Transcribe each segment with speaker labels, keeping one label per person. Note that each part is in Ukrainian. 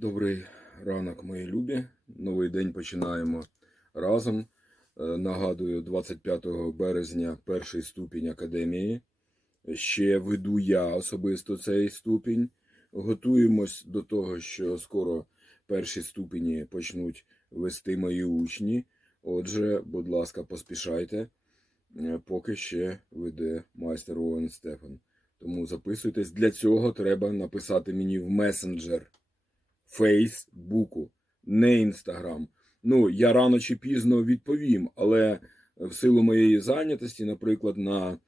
Speaker 1: Добрий ранок, мої любі. Новий день починаємо разом. Е, Нагадую, 25 березня перший ступінь академії. Ще веду я особисто цей ступінь. Готуємось до того, що скоро перші ступені почнуть вести мої учні. Отже, будь ласка, поспішайте, Е, поки ще веде майстер Оуен Стефан. Тому записуйтесь. Для цього треба написати мені в месенджер. Фейсбуку, не Інстаграм. Ну, я рано чи пізно відповім, але в силу моєї зайнятості, наприклад, на,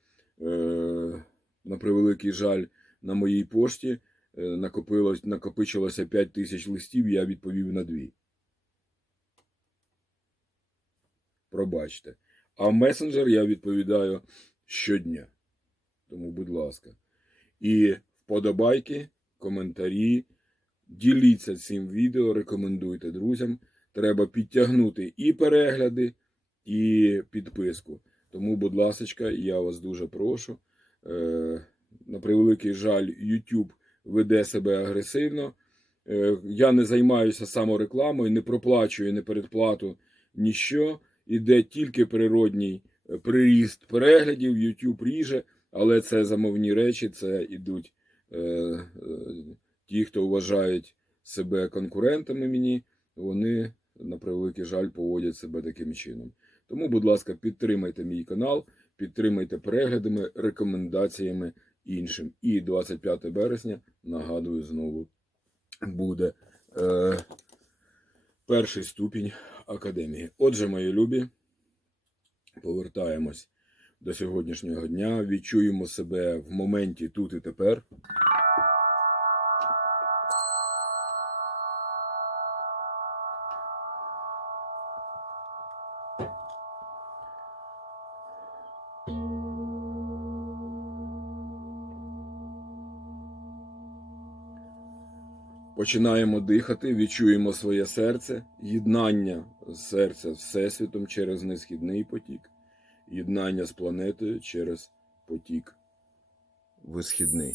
Speaker 1: е, на превеликий жаль, на моїй пошті е, накопилось, накопичилося 5 тисяч листів, я відповів на дві. Пробачте. А в месенджер я відповідаю щодня. Тому, будь ласка. І вподобайки, коментарі. Діліться цим відео, рекомендуйте друзям. Треба підтягнути і перегляди, і підписку. Тому, будь ласка, я вас дуже прошу. Е, на превеликий жаль, YouTube веде себе агресивно. Е, я не займаюся саморекламою, не проплачую ні передплату, ніщо. Іде тільки природній е, приріст переглядів, YouTube ріже, але це замовні речі, це ідуть. Ті, хто вважають себе конкурентами мені, вони, на превеликий жаль, поводять себе таким чином. Тому, будь ласка, підтримайте мій канал, підтримайте переглядами, рекомендаціями іншим. І 25 березня, нагадую, знову буде е, перший ступінь академії. Отже, мої любі, повертаємось до сьогоднішнього дня, відчуємо себе в моменті тут і тепер. Починаємо дихати, відчуємо своє серце, єднання серця з Всесвітом через несхідний потік, єднання з планетою через потік висхідний.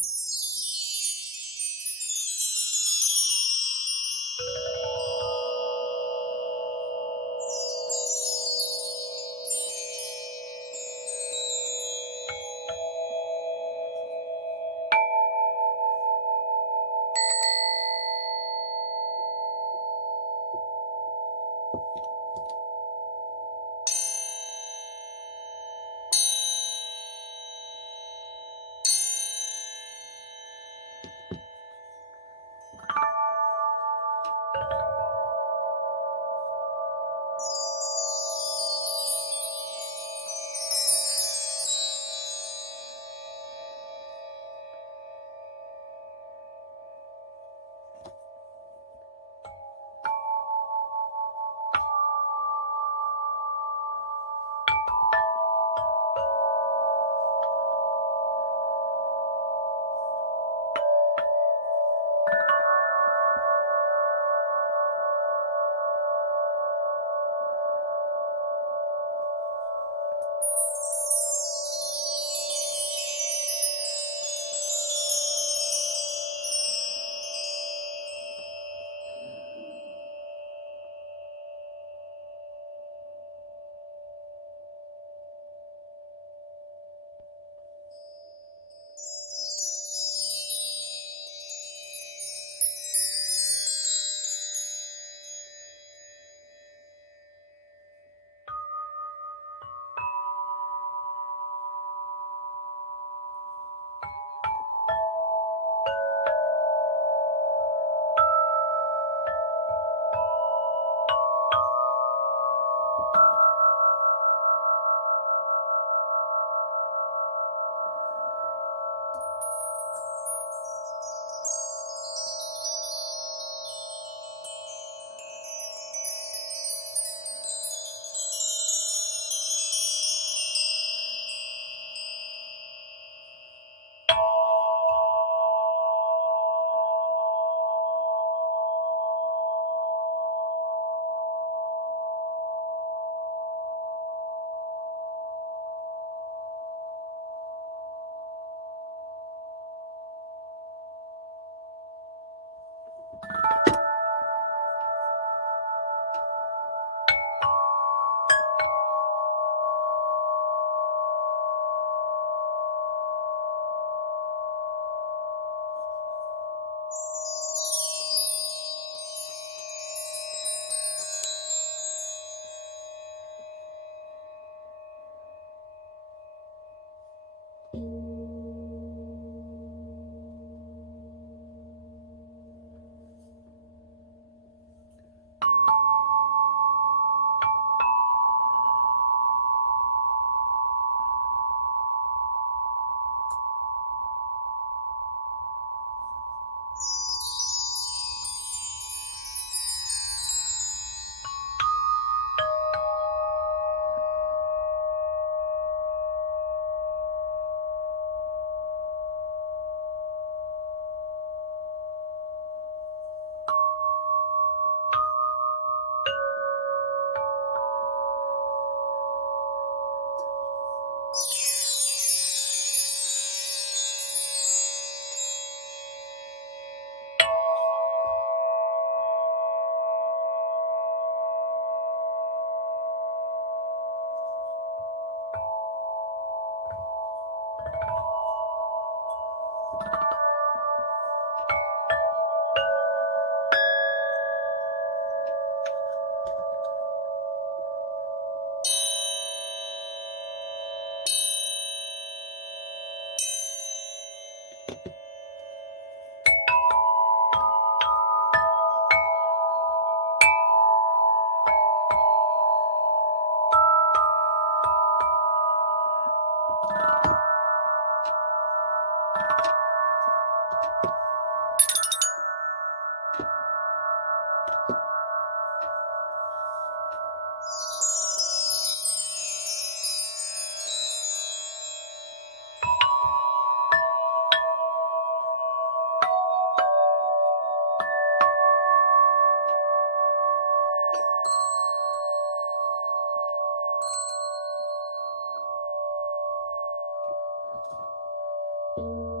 Speaker 1: Tchau.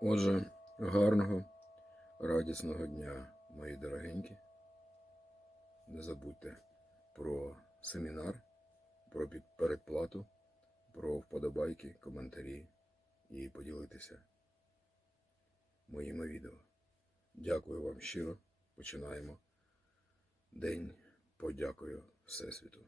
Speaker 1: Отже, гарного, радісного дня, мої дорогенькі. Не забудьте про семінар, про передплату, про вподобайки, коментарі і поділитися моїми відео. Дякую вам щиро. Починаємо день. Подякую Всесвіту.